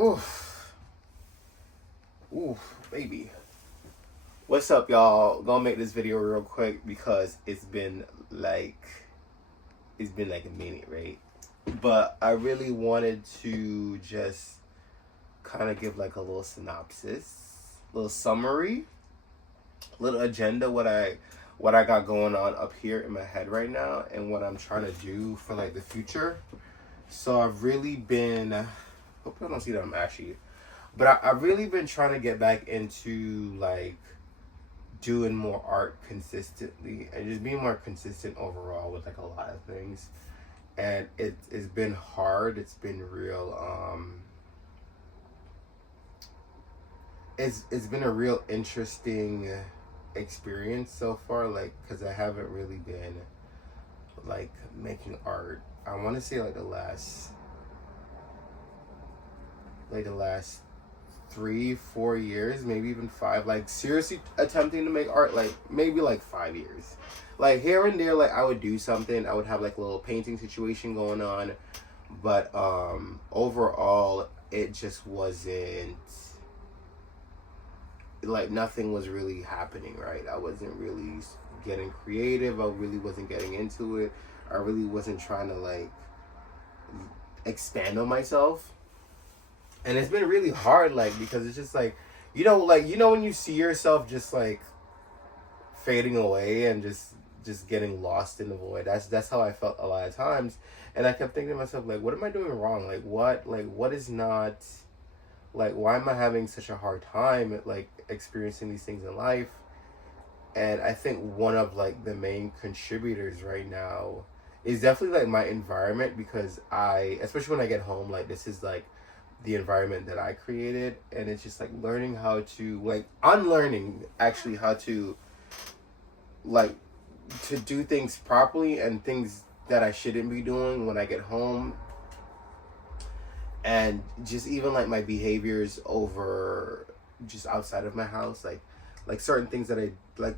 Oof. Oof, baby. What's up, y'all? Gonna make this video real quick because it's been like a minute, right? But I really wanted to just kind of give like a little synopsis, little summary, little agenda what I got going on up here in my head right now and what I'm trying to do for like the future. So I've really been hope you don't see that I'm actually, but I've really been trying to get back into like doing more art consistently and just being more consistent overall with like a lot of things. And it's been hard. It's been real it's been a real interesting experience so far, like because I haven't really been like making art. I want to say like the last 3-4 years, maybe even 5, like seriously attempting to make art, like maybe like 5 years. Like here and there, like I would do something, I would have like a little painting situation going on, but overall it just wasn't like nothing was really happening, right? I wasn't really getting creative, I really wasn't getting into it, I really wasn't trying to like expand on myself. And it's been really hard, like because it's just like when you see yourself just like fading away and just getting lost in the void. That's how I felt a lot of times. And I kept thinking to myself, like, what am I doing wrong? What is not, like, why am I having such a hard time at like experiencing these things in life? And I think one of like the main contributors right now is definitely like my environment, because especially when I get home, like this is like the environment that I created, and it's just like learning how to like unlearning actually how to like to do things properly and things that I shouldn't be doing when I get home, and just even like my behaviors over just outside of my house, like certain things that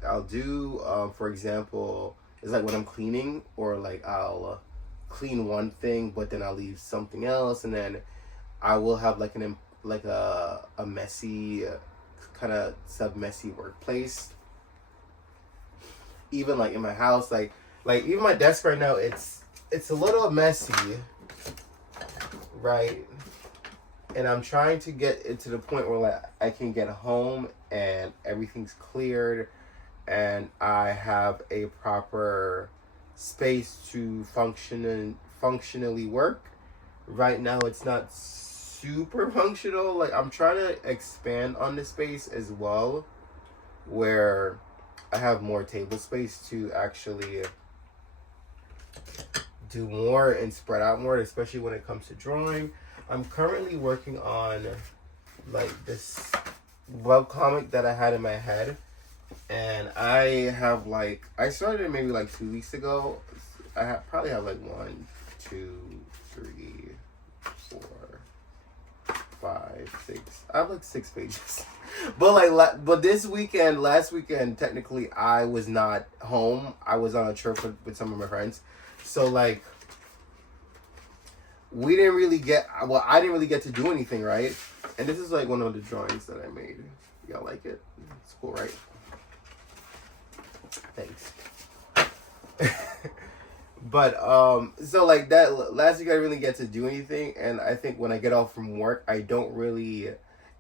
I'll do, for example, is like when I'm cleaning, or like I'll clean one thing but then I'll leave something else, and then I will have like a messy, kind of sub messy workplace. Even like in my house, like even my desk right now, it's a little messy, right? And I'm trying to get it to the point where like I can get home and everything's cleared, and I have a proper space to functionally work. Right now, it's not super functional. Like I'm trying to expand on the space as well, where I have more table space to actually do more and spread out more, especially when it comes to drawing. I'm currently working on like this webcomic that I had in my head, and I started it maybe like 2 weeks ago. Probably have like 1, 2, 3, 4, 5, 6. I have like 6 pages. But last weekend, technically, I was not home. I was on a trip with some of my friends. So like, I didn't really get to do anything, right? And this is like one of the drawings that I made. Y'all like it? It's cool, right? Thanks. But so like that last week I didn't really get to do anything, and I think when I get off from work I don't really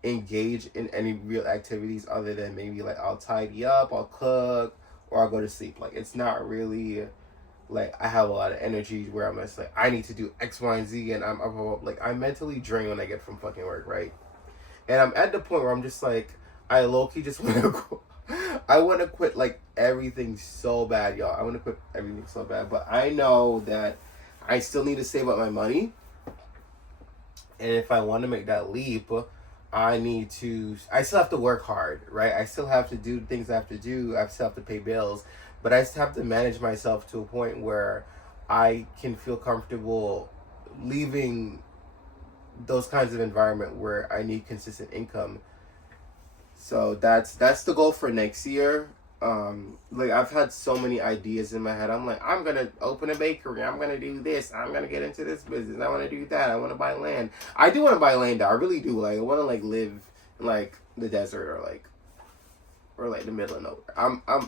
engage in any real activities other than maybe like I'll tidy up, I'll cook, or I'll go to sleep. Like it's not really like I have a lot of energy where I'm just like I need to do X, Y, and Z, and I'm mentally drained when I get from fucking work, right? And I'm at the point where I'm just like I low-key just want to go. I want to quit like everything so bad, y'all. I want to quit everything so bad, but I know that I still need to save up my money, and if I want to make that leap, I still have to work hard, right? I still have to do things I have to do. I still have to pay bills, but I still have to manage myself to a point where I can feel comfortable leaving those kinds of environment where I need consistent income. So that's the goal for next year. like I've had so many ideas in my head. I'm like, I'm gonna open a bakery, I'm gonna do this, I'm gonna get into this business, I want to do that, I want to buy land. I do want to buy land though. I really do. Like I want to like live in like the desert or like the middle of nowhere.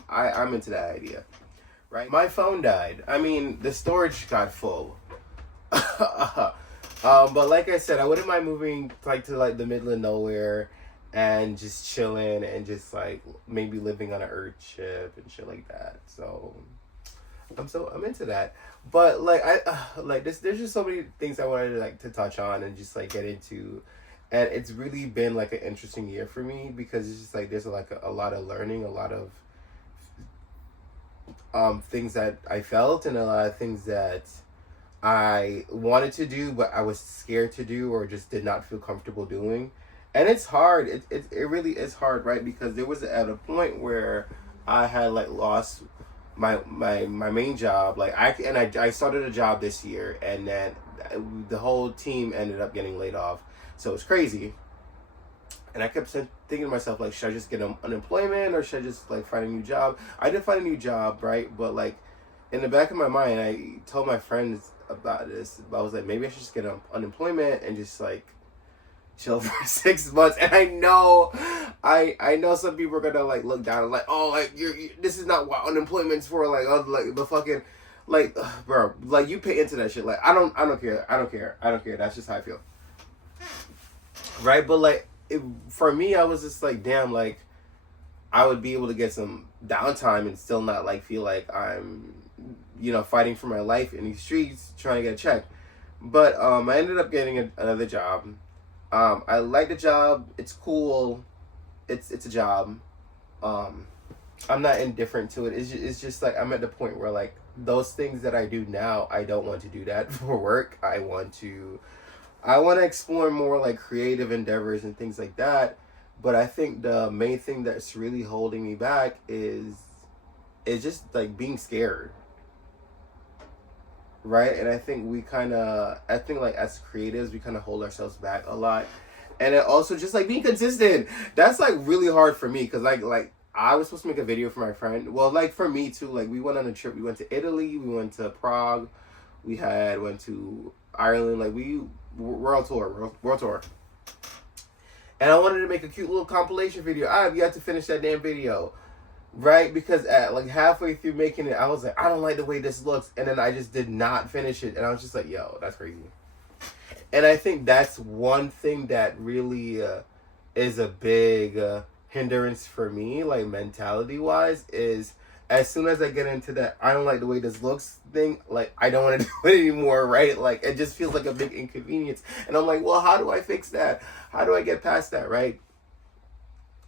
I'm into that idea. Right? My phone died. I mean, the storage got full. But like I said, I wouldn't mind moving like to like the middle of nowhere and just chilling and just like maybe living on an earth ship and shit like that. So I'm into that. But like I like this, there's just so many things I wanted to like to touch on and just like get into. And it's really been like an interesting year for me because it's just like there's like a lot of learning, a lot of things that I felt and a lot of things that I wanted to do but I was scared to do or just did not feel comfortable doing. And it's hard. It really is hard, right? Because there was at a point where I had like lost my main job. Like I started a job this year and then the whole team ended up getting laid off. So it's crazy. And I kept thinking to myself, like, should I just get unemployment or should I just like find a new job? I did find a new job, right? But like in the back of my mind, I told my friends about this. I was like, maybe I should just get unemployment and just like chill for 6 months. And I know some people are gonna like look down and like, oh, like this is not what unemployment's for. Like, oh, like the fucking like, bro, like you pay into that shit. Like I don't care. That's just how I feel. Right, but like for me, I was just like, damn, like I would be able to get some downtime and still not like feel like I'm, fighting for my life in these streets trying to get a check. But I ended up getting another job. I like the job. It's cool. It's a job. I'm not indifferent to it. It's just like I'm at the point where like those things that I do now, I don't want to do that for work. I want to explore more like creative endeavors and things like that. But I think the main thing that's really holding me back is just like being scared. Right? And I think like as creatives, we kind of hold ourselves back a lot. And it also just like being consistent. That's like really hard for me because like I was supposed to make a video for my friend. Well, like for me too, like we went on a trip. We went to Italy, we went to Prague, went to Ireland, like world tour. And I wanted to make a cute little compilation video. I have yet to finish that damn video. Right? Because at like halfway through making it, I was like, I don't like the way this looks. And then I just did not finish it. And I was just like, yo, that's crazy. And I think that's one thing that really is a big hindrance for me, like mentality wise, is as soon as I get into that I don't like the way this looks thing, like I don't want to do it anymore, right? Like it just feels like a big inconvenience. And I'm like, well, how do I fix that? How do I get past that, right?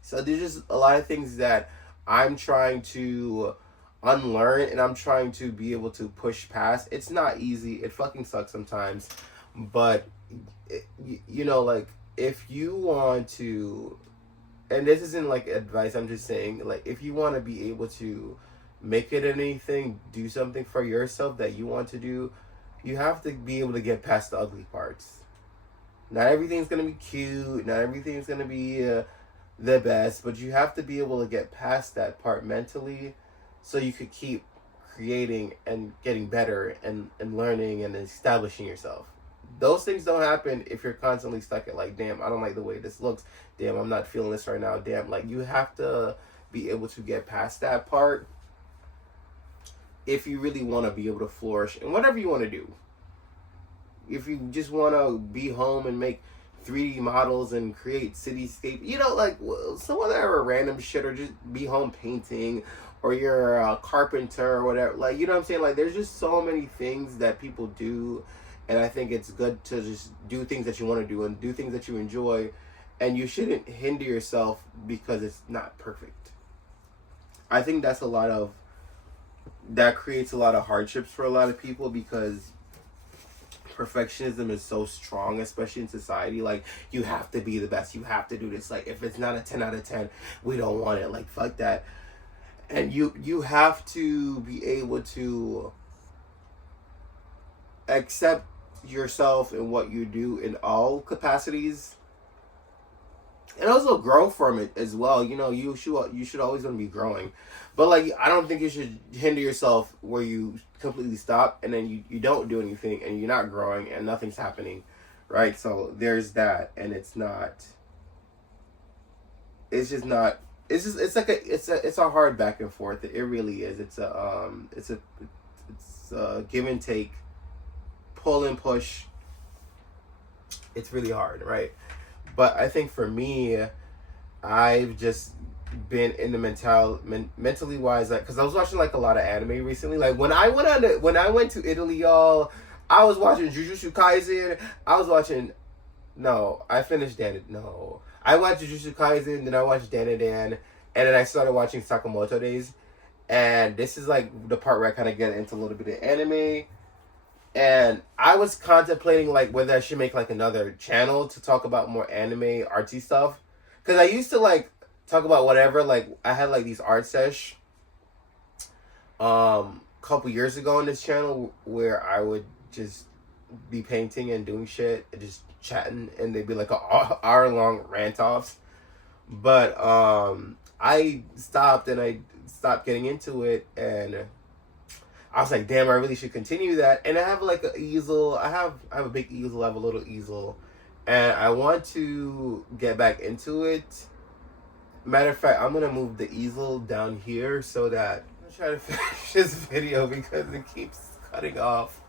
So there's just a lot of things that I'm trying to unlearn and I'm trying to be able to push past. It's not easy. It fucking sucks sometimes. But, like if you want to, and this isn't like advice, I'm just saying, like if you want to be able to make it anything, do something for yourself that you want to do, you have to be able to get past the ugly parts. Not everything's going to be cute. Not everything's going to be the best. But you have to be able to get past that part mentally so you could keep creating and getting better and learning and establishing yourself. Those things don't happen if you're constantly stuck at like, damn, I don't like the way this looks. Damn, I'm not feeling this right now. Damn, like you have to be able to get past that part if you really want to be able to flourish in whatever you want to do. If you just want to be home and make 3D models and create cityscape, like some other random shit, or just be home painting, or you're a carpenter or whatever. Like, you know what I'm saying? Like, there's just so many things that people do, and I think it's good to just do things that you want to do and do things that you enjoy, and you shouldn't hinder yourself because it's not perfect. I think that creates a lot of hardships for a lot of people because perfectionism is so strong, especially in society. Like, you have to be the best, you have to do this. Like, if it's not a 10 out of 10, we don't want it. Like, fuck that. And you have to be able to accept yourself and what you do in all capacities, and also grow from it as well. You know, you should always want to be growing, but like I don't think you should hinder yourself where you completely stop and then you don't do anything and you're not growing and nothing's happening, right? So there's that, and it's not. It's just not. It's like it's a hard back and forth. It really is. It's a give and take, pull and push. It's really hard, right? But I think for me, I've just been in the mentally wise, like, because I was watching like a lot of anime recently. Like when I went to Italy, y'all, I was watching Jujutsu Kaisen. I was watching. No, I finished Dan. No, I watched Jujutsu Kaisen, then I watched Dan, and then I started watching Sakamoto Days. And this is like the part where I kind of get into a little bit of anime. And I was contemplating like whether I should make like another channel to talk about more anime artsy stuff, because I used to like talk about whatever. Like I had like these art sesh couple years ago on this channel where I would just be painting and doing shit and just chatting, and they'd be like a hour long rant offs. But I stopped, and I stopped getting into it, and I was like, damn, I really should continue that. And I have like an easel. I have a big easel. I have a little easel, and I want to get back into it. Matter of fact, I'm gonna move the easel down here so that I'm trying to finish this video because it keeps cutting off.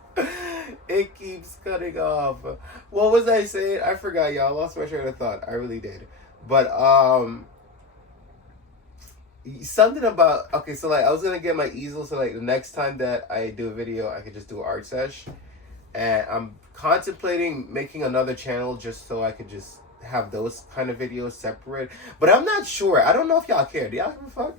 It keeps cutting off. What was I saying? I forgot, y'all. I lost my train of thought. I really did. But something about, okay, so like I was gonna get my easel so like the next time that I do a video I could just do an art sesh, and I'm contemplating making another channel just so I could just have those kind of videos separate, but I'm not sure. I don't know if y'all care. Do y'all give a fuck?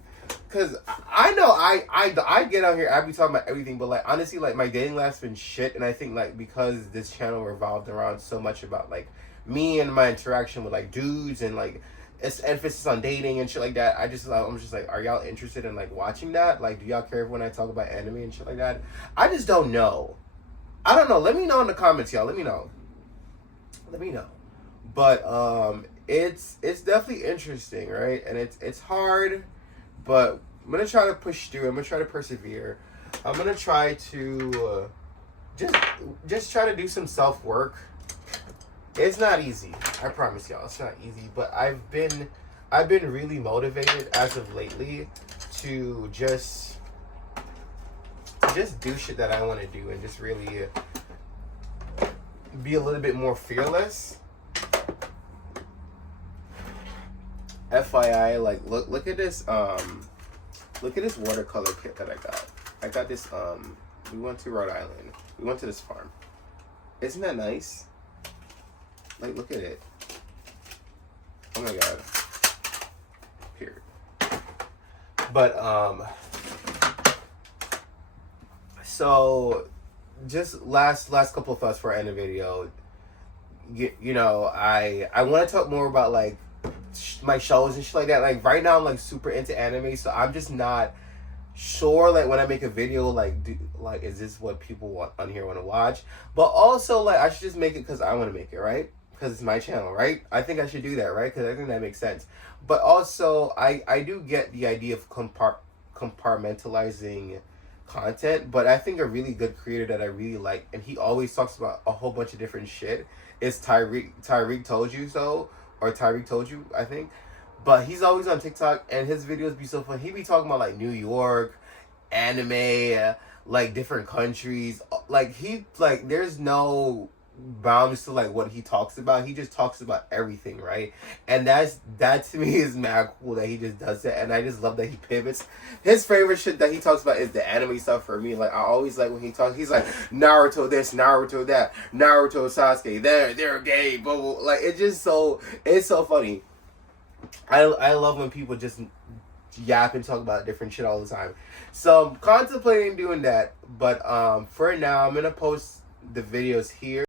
Because I know I get out here, I be talking about everything, but like honestly, like my dating life's been shit, and I think like because this channel revolved around so much about like me and my interaction with like dudes and like it's emphasis on dating and shit like that. I'm just like, are y'all interested in like watching that? Like, do y'all care when I talk about anime and shit like that? I just don't know. I don't know. Let me know in the comments, y'all. Let me know. But it's definitely interesting, right? And it's hard, but I'm gonna try to push through. I'm gonna try to persevere. I'm gonna try to just try to do some self work. It's not easy. I promise y'all, it's not easy. But I've been really motivated as of lately to just do shit that I want to do and just really be a little bit more fearless. FYI, like look at this watercolor kit that I got. I got this we went to Rhode Island. We went to this farm. Isn't that nice? Like, look at it. Oh my god. Here. But so just last couple of thoughts for our end of video. You know, I want to talk more about like my shows and shit like that. Like right now I'm like super into anime, so I'm just not sure like when I make a video like is this what people on here want to watch? But also like I should just make it because I want to make it, right? Because it's my channel, right? I think I should do that, right? Because I think that makes sense. But also I do get the idea of compartmentalizing content, but I think a really good creator that I really like, and he always talks about a whole bunch of different shit, is Tyreek Told You So, or Tyreek Told You, I think. But he's always on TikTok, and his videos be so fun. He be talking about like New York, anime, like different countries. Like there's no bounds to like what he talks about. He just talks about everything, right? And that to me is mad cool that he just does that, and I just love that he pivots. His favorite shit that he talks about is the anime stuff for me. Like I always like when he talks, he's like Naruto this, Naruto that, Naruto Sasuke, they're gay, blah, blah. Like it's so funny. I love when people just yap and talk about different shit all the time. So I'm contemplating doing that, but for now I'm gonna post the videos here.